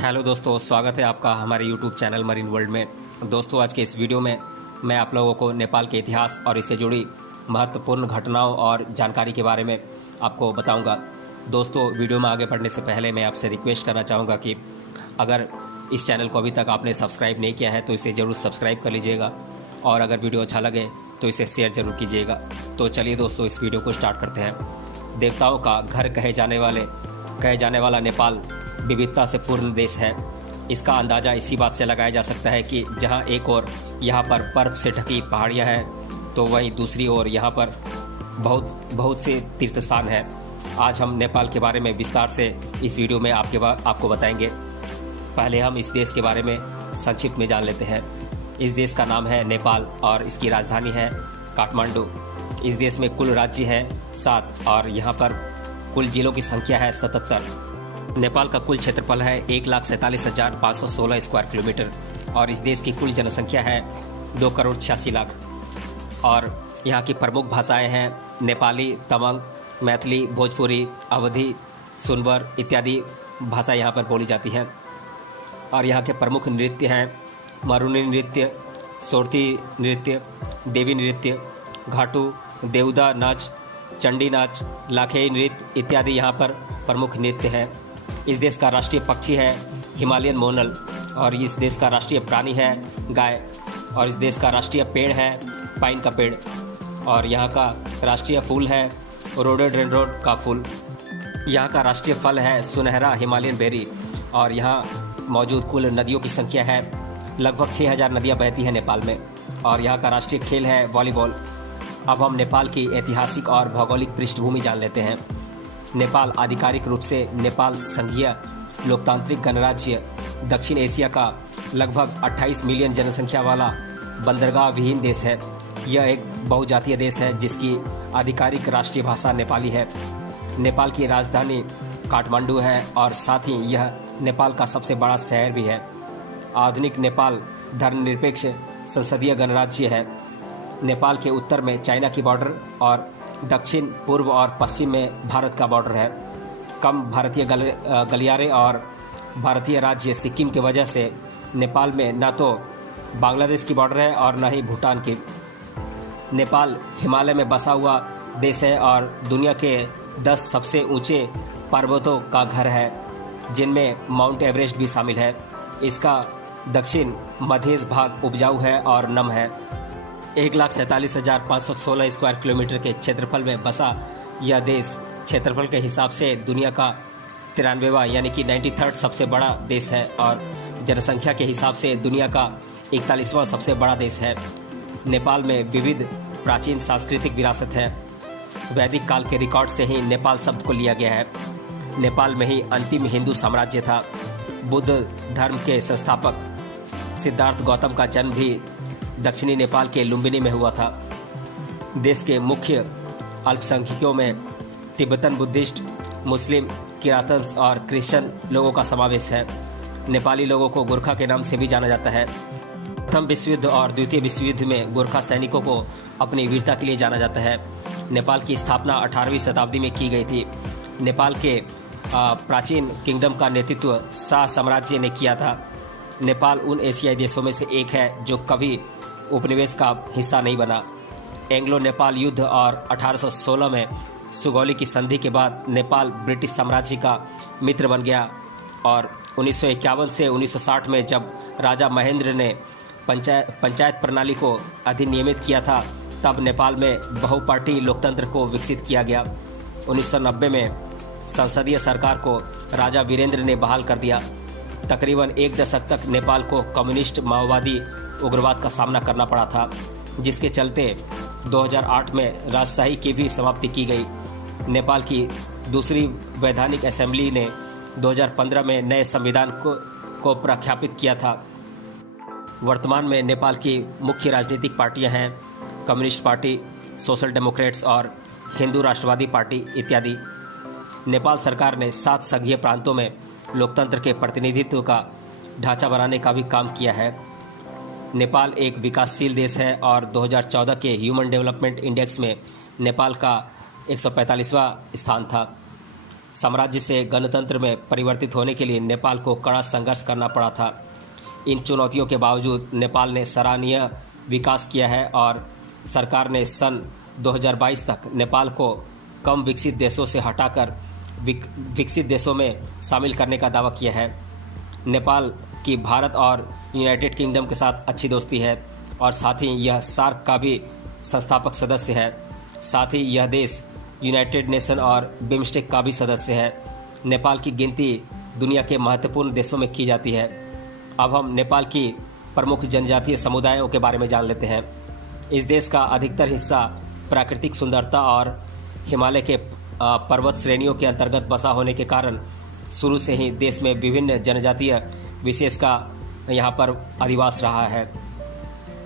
Hello दोस्तों, स्वागत है आपका हमारे यूट्यूब चैनल मरीन वर्ल्ड में। दोस्तों, आज के इस वीडियो में मैं आप लोगों को नेपाल के इतिहास और इससे जुड़ी महत्वपूर्ण घटनाओं और जानकारी के बारे में आपको बताऊंगा। दोस्तों, वीडियो में आगे बढ़ने से पहले मैं आपसे रिक्वेस्ट करना चाहूँगा कि अगर इस चैनल को अभी तक आपने सब्सक्राइब नहीं किया है तो इसे ज़रूर सब्सक्राइब कर लीजिएगा, और अगर वीडियो अच्छा लगे तो इसे शेयर ज़रूर कीजिएगा। तो चलिए दोस्तों, इस वीडियो को स्टार्ट करते हैं। देवताओं का घर कहे जाने वाला नेपाल विविधता से पूर्ण देश है। इसका अंदाज़ा इसी बात से लगाया जा सकता है कि जहां एक ओर यहाँ पर बर्फ से ढकी पहाड़ियाँ हैं तो वहीं दूसरी ओर यहाँ पर बहुत से तीर्थ स्थान हैं। आज हम नेपाल के बारे में विस्तार से इस वीडियो में आपको बताएंगे। पहले हम इस देश के बारे में संक्षिप्त में जान लेते हैं। इस देश का नाम है नेपाल और इसकी राजधानी है काठमांडू। इस देश में कुल राज्य हैं 7 और यहाँ पर कुल जिलों की संख्या है 77। नेपाल का कुल क्षेत्रफल है 1,47,516 स्क्वायर किलोमीटर और इस देश की कुल जनसंख्या है 2,86,00,000। और यहाँ की प्रमुख भाषाएं हैं नेपाली, तमंग, मैथिली, भोजपुरी, अवधी, सुनवर इत्यादि भाषा यहाँ पर बोली जाती हैं। और यहाँ के प्रमुख नृत्य हैं मरुनी नृत्य, सोरथी नृत्य, देवी नृत्य, घाटू, देवदा नाच, चंडी नाच, लाखेई नृत्य इत्यादि यहाँ पर प्रमुख नृत्य हैं। इस देश का राष्ट्रीय पक्षी है हिमालयन मोनल और इस देश का राष्ट्रीय प्राणी है गाय, और इस देश का राष्ट्रीय पेड़ है पाइन का पेड़, और यहाँ का राष्ट्रीय फूल है रोडोडेंड्रोन का फूल। यहाँ का राष्ट्रीय फल है सुनहरा हिमालयन बेरी, और यहाँ मौजूद कुल नदियों की संख्या है लगभग 6,000 नदियाँ बहती हैं नेपाल में, और यहाँ का राष्ट्रीय खेल है वॉलीबॉल। अब हम नेपाल की ऐतिहासिक और भौगोलिक पृष्ठभूमि जान लेते हैं। नेपाल आधिकारिक रूप से नेपाल संघीय लोकतांत्रिक गणराज्य दक्षिण एशिया का लगभग 28 मिलियन जनसंख्या वाला बंदरगाह विहीन देश है। यह एक बहुजातीय देश है जिसकी आधिकारिक राष्ट्रीय भाषा नेपाली है। नेपाल की राजधानी काठमांडू है और साथ ही यह नेपाल का सबसे बड़ा शहर भी है। आधुनिक नेपाल धर्मनिरपेक्ष संसदीय गणराज्य है। नेपाल के उत्तर में चाइना की बॉर्डर और दक्षिण, पूर्व और पश्चिम में भारत का बॉर्डर है। कम भारतीय गलियारे और भारतीय राज्य सिक्किम की वजह से नेपाल में न तो बांग्लादेश की बॉर्डर है और न ही भूटान की। नेपाल हिमालय में बसा हुआ देश है और दुनिया के 10 सबसे ऊंचे पर्वतों का घर है, जिनमें माउंट एवरेस्ट भी शामिल है। इसका दक्षिण मध्येश भाग उपजाऊ है और नम है। 1,47,516 स्क्वायर किलोमीटर के क्षेत्रफल में बसा यह देश क्षेत्रफल के हिसाब से दुनिया का 93वां यानी कि 93rd सबसे बड़ा देश है और जनसंख्या के हिसाब से दुनिया का 41वां सबसे बड़ा देश है। नेपाल में विविध प्राचीन सांस्कृतिक विरासत है। वैदिक काल के रिकॉर्ड से ही नेपाल शब्द को लिया गया है। नेपाल में ही अंतिम हिंदू साम्राज्य था। बुद्ध धर्म के संस्थापक सिद्धार्थ गौतम का जन्म भी दक्षिणी नेपाल के लुम्बिनी में हुआ था। देश के मुख्य अल्पसंख्यकों में तिब्बतन बुद्धिस्ट, मुस्लिम, किरातंस और क्रिश्चियन लोगों का समावेश है। नेपाली लोगों को गोरखा के नाम से भी जाना जाता है। प्रथम विश्व युद्ध और द्वितीय विश्व युद्ध में गोरखा सैनिकों को अपनी वीरता के लिए जाना जाता है। नेपाल की स्थापना 18वीं शताब्दी में की गई थी। नेपाल के प्राचीन किंगडम का नेतृत्व शाह साम्राज्य ने किया था। नेपाल उन एशियाई देशों में से एक है जो कभी उपनिवेश का हिस्सा नहीं बना। एंग्लो नेपाल युद्ध और 1816 में सुगौली की संधि के बाद नेपाल ब्रिटिश साम्राज्य का मित्र बन गया, और 1951 से 1960 में जब राजा महेंद्र ने पंचायत प्रणाली को अधिनियमित किया था तब नेपाल में बहुपार्टी लोकतंत्र को विकसित किया गया। 1990 में संसदीय सरकार को राजा वीरेंद्र ने बहाल कर दिया। तकरीबन 1 दशक तक नेपाल को कम्युनिस्ट, माओवादी, उग्रवाद का सामना करना पड़ा था, जिसके चलते 2008 में राजशाही की भी समाप्ति की गई। नेपाल की दूसरी वैधानिक असेंबली ने 2015 में नए संविधान को प्रख्यापित किया था। वर्तमान में नेपाल की मुख्य राजनीतिक पार्टियां हैं कम्युनिस्ट पार्टी, सोशल डेमोक्रेट्स और हिंदू राष्ट्रवादी पार्टी इत्यादि। नेपाल सरकार ने 7 संघीय प्रांतों में लोकतंत्र के प्रतिनिधित्व का ढांचा बनाने का भी काम किया है। नेपाल एक विकासशील देश है और 2014 के ह्यूमन डेवलपमेंट इंडेक्स में नेपाल का 145वां स्थान था। साम्राज्य से गणतंत्र में परिवर्तित होने के लिए नेपाल को कड़ा संघर्ष करना पड़ा था। इन चुनौतियों के बावजूद नेपाल ने सराहनीय विकास किया है और सरकार ने सन 2022 तक नेपाल को कम विकसित देशों से हटाकर विकसित देशों में शामिल करने का दावा किया है। नेपाल की भारत और यूनाइटेड किंगडम के साथ अच्छी दोस्ती है और साथ ही यह सार्क का भी संस्थापक सदस्य है। साथ ही यह देश यूनाइटेड नेशन और बिम्स्टेक का भी सदस्य है। नेपाल की गिनती दुनिया के महत्वपूर्ण देशों में की जाती है। अब हम नेपाल की प्रमुख जनजातीय समुदायों के बारे में जान लेते हैं। इस देश का अधिकतर हिस्सा प्राकृतिक सुंदरता और हिमालय के पर्वत श्रेणियों के अंतर्गत बसा होने के कारण शुरू से ही देश में विभिन्न जनजातीय विशेष का यहाँ पर अधिवास रहा है।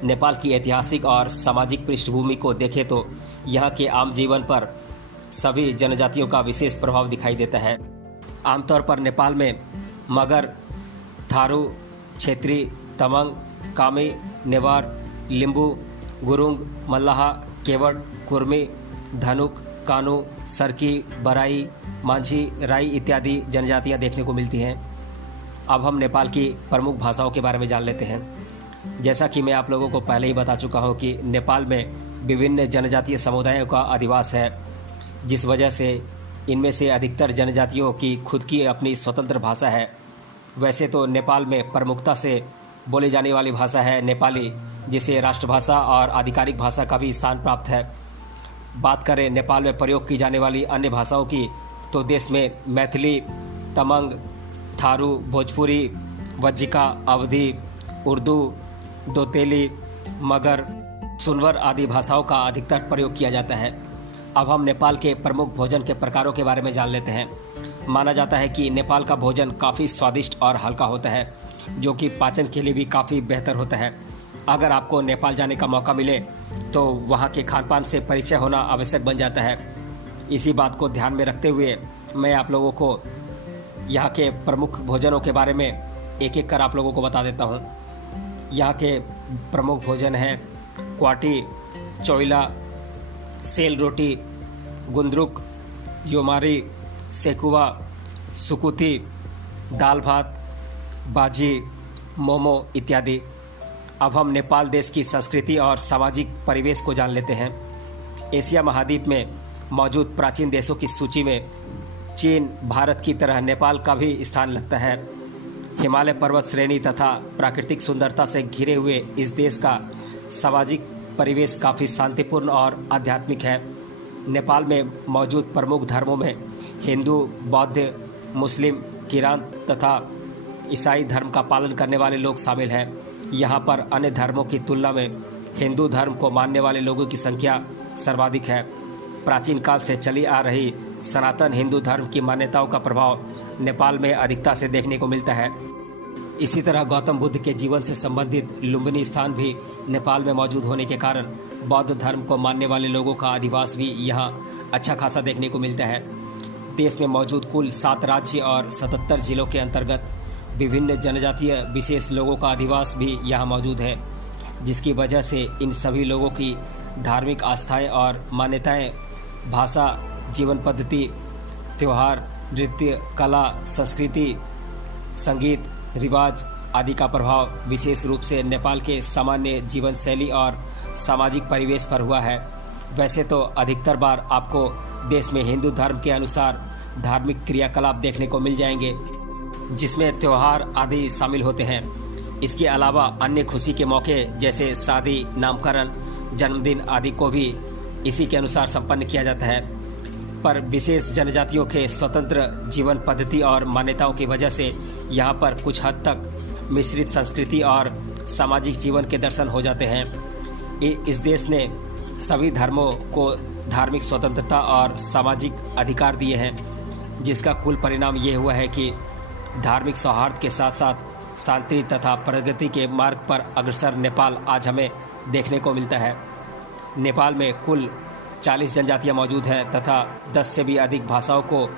नेपाल की ऐतिहासिक और सामाजिक पृष्ठभूमि को देखें तो यहाँ के आम जीवन पर सभी जनजातियों का विशेष प्रभाव दिखाई देता है। आमतौर पर नेपाल में मगर, थारू, क्षेत्री, तमंग, कामी, नेवार, लिम्बू, गुरुङ, मल्लाह, केवट, कुर्मी, धनुक, कानू, सर्की, बराई, मांझी, राई इत्यादि जनजातियां देखने को मिलती हैं। अब हम नेपाल की प्रमुख भाषाओं के बारे में जान लेते हैं। जैसा कि मैं आप लोगों को पहले ही बता चुका हूं कि नेपाल में विभिन्न जनजातीय समुदायों का अधिवास है, जिस वजह से इनमें से अधिकतर जनजातियों की खुद की अपनी स्वतंत्र भाषा है। वैसे तो नेपाल में प्रमुखता से बोली जाने वाली भाषा है नेपाली, जिसे राष्ट्रभाषा और आधिकारिक भाषा का भी स्थान प्राप्त है। बात करें नेपाल में प्रयोग की जाने वाली अन्य भाषाओं की तो देश में मैथिली, तमंग, थारू, भोजपुरी, वज्जिका, अवधी, उर्दू, दोतेली, मगर, सुनवर आदि भाषाओं का अधिकतर प्रयोग किया जाता है। अब हम नेपाल के प्रमुख भोजन के प्रकारों के बारे में जान लेते हैं। माना जाता है कि नेपाल का भोजन काफ़ी स्वादिष्ट और हल्का होता है, जो कि पाचन के लिए भी काफ़ी बेहतर होता है। अगर आपको नेपाल जाने का मौका मिले तो वहाँ के खान पान से परिचय होना आवश्यक बन जाता है। इसी बात को ध्यान में रखते हुए मैं आप लोगों को यहाँ के प्रमुख भोजनों के बारे में एक एक कर आप लोगों को बता देता हूँ। यहाँ के प्रमुख भोजन हैं क्वाटी, चोइला, सेल रोटी, गुंद्रुक, योमारी, सेकुवा, सुकुती, दाल भात, बाजी, मोमो इत्यादि। अब हम नेपाल देश की संस्कृति और सामाजिक परिवेश को जान लेते हैं। एशिया महाद्वीप में मौजूद प्राचीन देशों की सूची में चीन, भारत की तरह नेपाल का भी स्थान लगता है। हिमालय पर्वत श्रेणी तथा प्राकृतिक सुंदरता से घिरे हुए इस देश का सामाजिक परिवेश काफ़ी शांतिपूर्ण और आध्यात्मिक है। नेपाल में मौजूद प्रमुख धर्मों में हिंदू, बौद्ध, मुस्लिम, किरान तथा ईसाई धर्म का पालन करने वाले लोग शामिल हैं। यहाँ पर अन्य धर्मों की तुलना में हिंदू धर्म को मानने वाले लोगों की संख्या सर्वाधिक है। प्राचीन काल से चली आ रही सनातन हिंदू धर्म की मान्यताओं का प्रभाव नेपाल में अधिकता से देखने को मिलता है। इसी तरह गौतम बुद्ध के जीवन से संबंधित लुम्बिनी स्थान भी नेपाल में मौजूद होने के कारण बौद्ध धर्म को मानने वाले लोगों का अधिवास भी यहाँ अच्छा खासा देखने को मिलता है। देश में मौजूद कुल 7 राज्य और 77 जिलों के अंतर्गत विभिन्न जनजातीय विशेष लोगों का अधिवास भी यहाँ मौजूद है, जिसकी वजह से इन सभी लोगों की धार्मिक आस्थाएं और मान्यताएं, भाषा, जीवन पद्धति, त्यौहार, नृत्य, कला, संस्कृति, संगीत, रिवाज आदि का प्रभाव विशेष रूप से नेपाल के सामान्य जीवन शैली और सामाजिक परिवेश पर हुआ है। वैसे तो अधिकतर बार आपको देश में हिंदू धर्म के अनुसार धार्मिक क्रियाकलाप देखने को मिल जाएंगे, जिसमें त्यौहार आदि शामिल होते हैं। इसके अलावा अन्य खुशी के मौके जैसे शादी, नामकरण, जन्मदिन आदि को भी इसी के अनुसार संपन्न किया जाता है। पर विशेष जनजातियों के स्वतंत्र जीवन पद्धति और मान्यताओं की वजह से यहाँ पर कुछ हद तक मिश्रित संस्कृति और सामाजिक जीवन के दर्शन हो जाते हैं। इस देश ने सभी धर्मों को धार्मिक स्वतंत्रता और सामाजिक अधिकार दिए हैं, जिसका कुल परिणाम ये हुआ है कि धार्मिक सौहार्द के साथ साथ शांति तथा प्रगति के मार्ग पर अग्रसर नेपाल आज हमें देखने को मिलता है। नेपाल में कुल 40 जनजातियाँ मौजूद हैं तथा 10 से भी अधिक भाषाओं को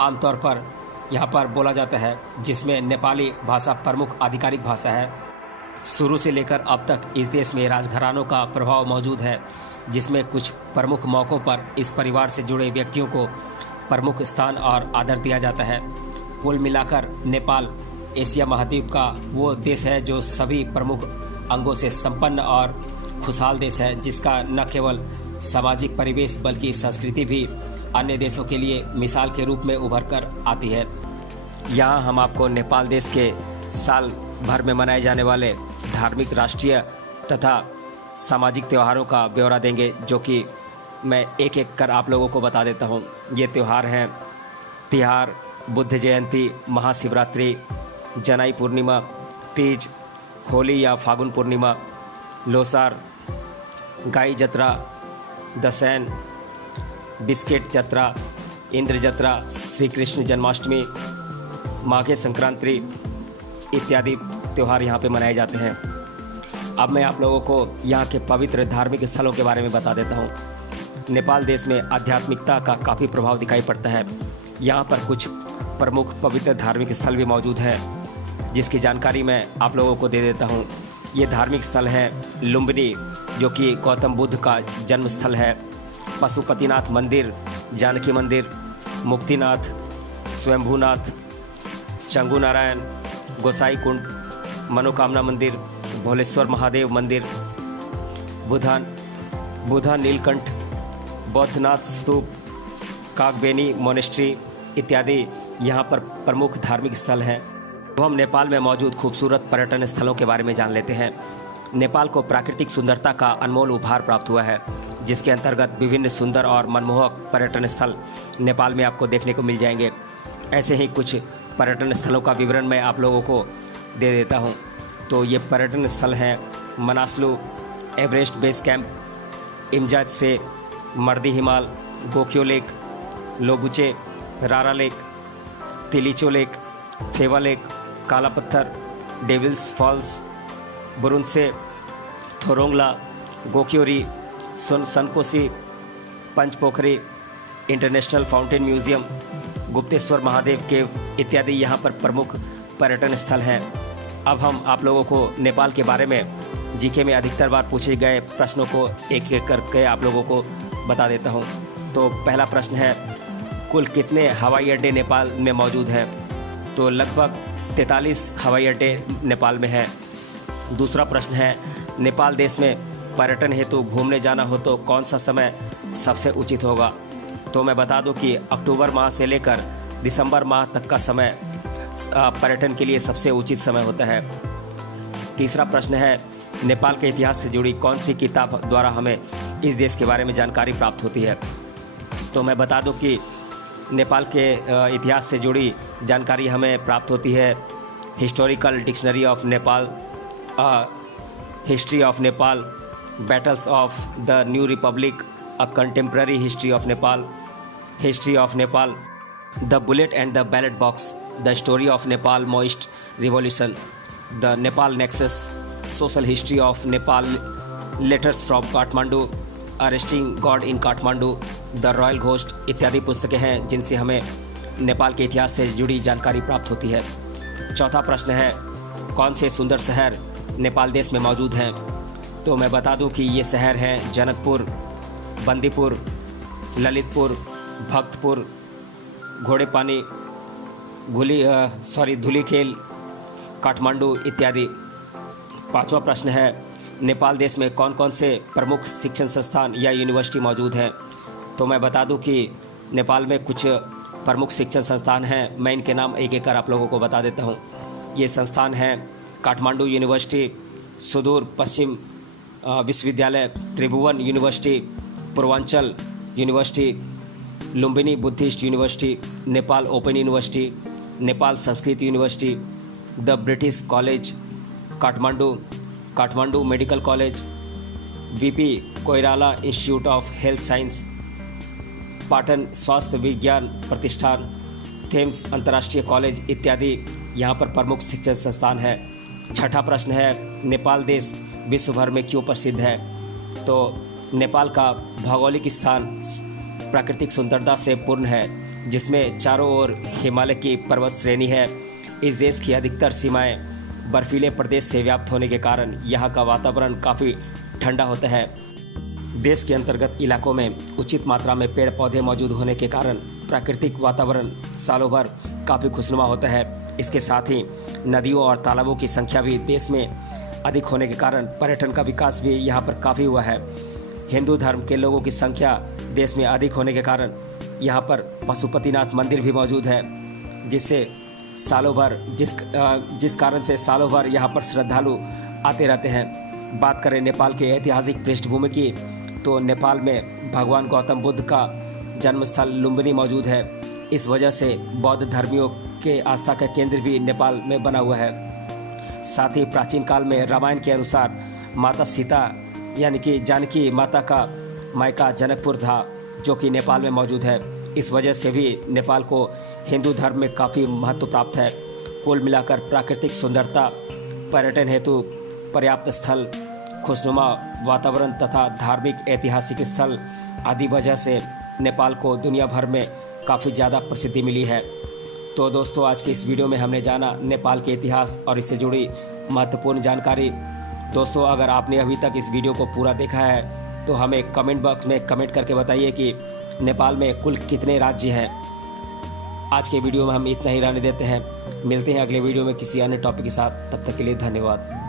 आमतौर पर यहाँ पर बोला जाता है, जिसमें नेपाली भाषा प्रमुख आधिकारिक भाषा है। शुरू से लेकर अब तक इस देश में राजघरानों का प्रभाव मौजूद है, जिसमें कुछ प्रमुख मौक़ों पर इस परिवार से जुड़े व्यक्तियों को प्रमुख स्थान और आदर दिया जाता है। कुल मिलाकर नेपाल एशिया महाद्वीप का वो देश है जो सभी प्रमुख अंगों से संपन्न और खुशहाल देश है, जिसका न केवल सामाजिक परिवेश बल्कि संस्कृति भी अन्य देशों के लिए मिसाल के रूप में उभर कर आती है। यहाँ हम आपको नेपाल देश के साल भर में मनाए जाने वाले धार्मिक, राष्ट्रीय तथा सामाजिक त्योहारों का ब्यौरा देंगे, जो कि मैं एक एक कर आप लोगों को बता देता हूँ। ये त्यौहार हैं तिहार, बुद्ध जयंती, महाशिवरात्रि, जनाई पूर्णिमा, तीज, होली या फागुन पूर्णिमा, लोसार, गाई जत्रा, दसैन, बिस्केट जत्रा, इंद्र जत्रा, श्री कृष्ण जन्माष्टमी, माघे संक्रांति इत्यादि त्यौहार यहाँ पे मनाए जाते हैं। अब मैं आप लोगों को यहाँ के पवित्र धार्मिक स्थलों के बारे में बता देता हूँ। नेपाल देश में आध्यात्मिकता का काफ़ी प्रभाव दिखाई पड़ता है। यहाँ पर कुछ प्रमुख पवित्र धार्मिक स्थल भी मौजूद हैं, जिसकी जानकारी मैं आप लोगों को दे देता हूँ। ये धार्मिक स्थल है लुम्बिनी, जो कि गौतम बुद्ध का जन्म स्थल है, पशुपतिनाथ मंदिर, जानकी मंदिर, मुक्तिनाथ, स्वयंभूनाथ, चंगू नारायण, गोसाई कुंड, मनोकामना मंदिर, भोलेश्वर महादेव मंदिर, बुधा नीलकंठ, बौद्धनाथ स्तूप, कागबेनी मोनेस्ट्री इत्यादि यहाँ पर प्रमुख धार्मिक स्थल हैं। तो हम नेपाल में मौजूद खूबसूरत पर्यटन स्थलों के बारे में जान लेते हैं। नेपाल को प्राकृतिक सुंदरता का अनमोल उपहार प्राप्त हुआ है, जिसके अंतर्गत विभिन्न सुंदर और मनमोहक पर्यटन स्थल नेपाल में आपको देखने को मिल जाएंगे। ऐसे ही कुछ पर्यटन स्थलों का विवरण मैं आप लोगों को दे देता हूं। तो ये पर्यटन स्थल हैं Manaslu, Everest base camp, Imja Tse, Mardi Himal, Gokyo lake, Lobuche, Rara lake, Tilicho lake, Phewa lake, Kala Patthar, Devil's Falls, Burunse, Thorongla, Gokyori, Sunkoshi, Panchpokhari, international fountain museum, Gupteshwar Mahadev cave इत्यादि यहाँ पर प्रमुख पर्यटन स्थल हैं। अब हम आप लोगों को नेपाल के बारे में जीके में अधिकतर बार पूछे गए प्रश्नों को एक एक करके आप लोगों को बता देता हूँ। तो पहला प्रश्न है, कुल कितने हवाई अड्डे नेपाल में मौजूद हैं? तो लगभग 43 हवाई अड्डे नेपाल में हैं। दूसरा प्रश्न है, नेपाल देश में पर्यटन हेतु घूमने जाना हो तो कौन सा समय सबसे उचित होगा? तो मैं बता दूं कि अक्टूबर माह से लेकर दिसंबर माह तक का समय पर्यटन के लिए सबसे उचित समय होता है। तीसरा प्रश्न है, नेपाल के इतिहास से जुड़ी कौन सी किताब द्वारा हमें इस देश के बारे में जानकारी प्राप्त होती है? तो मैं बता दूं कि नेपाल के इतिहास से जुड़ी जानकारी हमें प्राप्त होती है historical dictionary of Nepal, history of Nepal, battles of the new Republic, a contemporary history of Nepal, history of Nepal, the bullet and the ballot box, the story of Nepal moist revolution, the Nepal nexus, social history of Nepal, letters from Kathmandu, arresting God in Kathmandu, the royal ghost इत्यादि पुस्तकें हैं जिनसे हमें नेपाल के इतिहास से जुड़ी जानकारी प्राप्त होती है। चौथा प्रश्न है, कौन से सुंदर शहर नेपाल देश में मौजूद हैं? तो मैं बता दूं कि ये शहर हैं जनकपुर, बंदीपुर, ललितपुर, भक्तपुर, घोड़ेपानी, धुलीखेल, काठमांडू इत्यादि। पांचवा प्रश्न है, नेपाल देश में कौन कौन से प्रमुख शिक्षण संस्थान या यूनिवर्सिटी मौजूद हैं? तो मैं बता दूं कि नेपाल में कुछ प्रमुख शिक्षण संस्थान हैं। मैं इनके नाम एक एक कर आप लोगों को बता देता हूं। ये संस्थान हैं Kathmandu university, Sudur Paschim Vishwavidyalaya, Tribhuvan university, Purvanchal university, Lumbini Buddhist university, Nepal open university, Nepal Sanskrit university, the British college Kathmandu, Kathmandu medical college, BP Koirala institute of health science, Patan Swasthya Vigyan प्रतिष्ठान, थेम्स अंतर्राष्ट्रीय कॉलेज इत्यादि यहाँ पर प्रमुख शिक्षण संस्थान है। छठा प्रश्न है, नेपाल देश विश्व भर में क्यों प्रसिद्ध है? तो नेपाल का भौगोलिक स्थान प्राकृतिक सुंदरता से पूर्ण है, जिसमें चारों ओर हिमालय की पर्वत श्रेणी है। इस देश की अधिकतर सीमाएं बर्फीले प्रदेश से व्याप्त होने के कारण यहाँ का वातावरण काफ़ी ठंडा होता है। देश के अंतर्गत इलाकों में उचित मात्रा में पेड़ पौधे मौजूद होने के कारण प्राकृतिक वातावरण सालों भर काफ़ी खुशनुमा होता है। इसके साथ ही नदियों और तालाबों की संख्या भी देश में अधिक होने के कारण पर्यटन का विकास भी यहाँ पर काफ़ी हुआ है। हिंदू धर्म के लोगों की संख्या देश में अधिक होने के कारण यहाँ पर पशुपतिनाथ मंदिर भी मौजूद है, जिससे सालों भर जिस कारण से सालों भर यहाँ पर श्रद्धालु आते रहते हैं। बात करें नेपाल के ऐतिहासिक पृष्ठभूमि की, तो नेपाल में भगवान गौतम बुद्ध का जन्मस्थल लुम्बिनी मौजूद है। इस वजह से बौद्ध धर्मियों के आस्था का केंद्र भी नेपाल में बना हुआ है। साथ ही प्राचीन काल में रामायण के अनुसार माता सीता यानी कि जानकी माता का मायका जनकपुर था, जो कि नेपाल में मौजूद है। इस वजह से भी नेपाल को हिंदू धर्म में काफ़ी महत्व प्राप्त है। कुल मिलाकर प्राकृतिक सुंदरता, पर्यटन हेतु पर्याप्त स्थल, खुशनुमा वातावरण तथा धार्मिक ऐतिहासिक स्थल आदि वजह से नेपाल को दुनिया भर में काफ़ी ज़्यादा प्रसिद्धि मिली है। तो दोस्तों, आज के इस वीडियो में हमने जाना नेपाल के इतिहास और इससे जुड़ी महत्वपूर्ण जानकारी। दोस्तों, अगर आपने अभी तक इस वीडियो को पूरा देखा है तो हमें कमेंट बॉक्स में कमेंट करके बताइए कि नेपाल में कुल कितने राज्य हैं। आज के वीडियो में हम इतना ही रहने देते हैं। मिलते हैं अगले वीडियो में किसी अन्य टॉपिक के साथ। तब तक के लिए धन्यवाद।